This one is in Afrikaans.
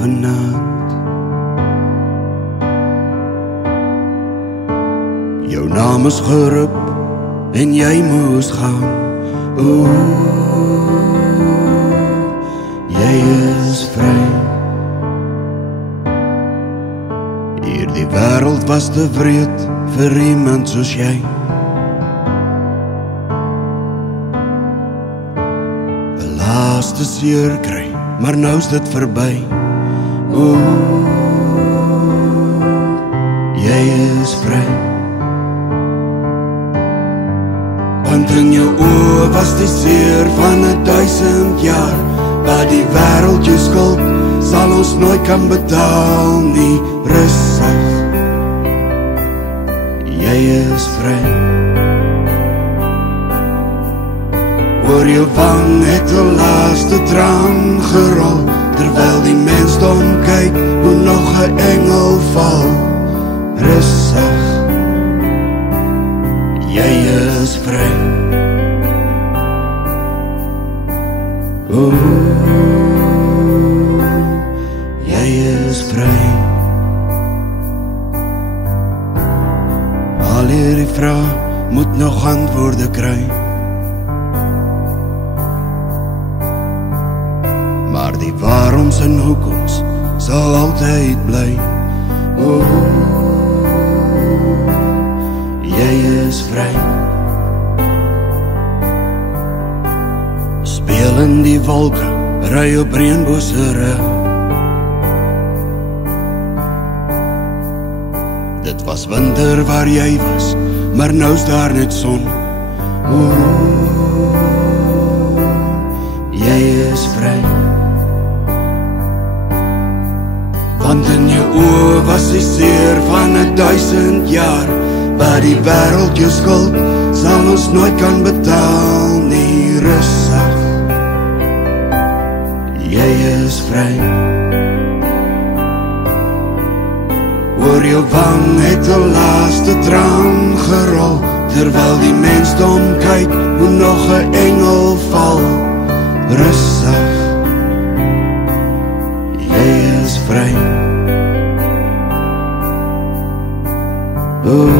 vannaand. Jou naam is geroep en jy moes gaan. O, jy is vry. Hierdie wêreld was te wreed vir iemand soos jy. 'n Laaste seer kry, maar nou is dit verby. O, jy is vry. Want in jou oë was die seer van 1000 jaar, wat die wêreld jou skuld sal ons nooit kan betaal nie. Rustig, jy is vry. Oor jou wang het 'n laaste traan gerol, terwyl die mensdom kyk hoe nog 'n engel val. Rustig, jy is vry. O, jy is vry. Al hierdie vrae moet nog antwoorde kry, maar die waaroms en hoekoms sal altyd bly. O, jy is vry. Speel in die wolke, ry op reënboogse rig. Dit was winter waar jy was, maar nou is daar net son. O, jy is vry. Want in jou oë was die seer van 1000 jaar, wat die wêreld jou skuld sal ons nooit kan betaal nie. Rustig, jy is vry. Oor jou wang het 'n laaste traan gerol, terwyl die mensdom kyk hoe nog 'n engel val. Rustig, jy is vry. O,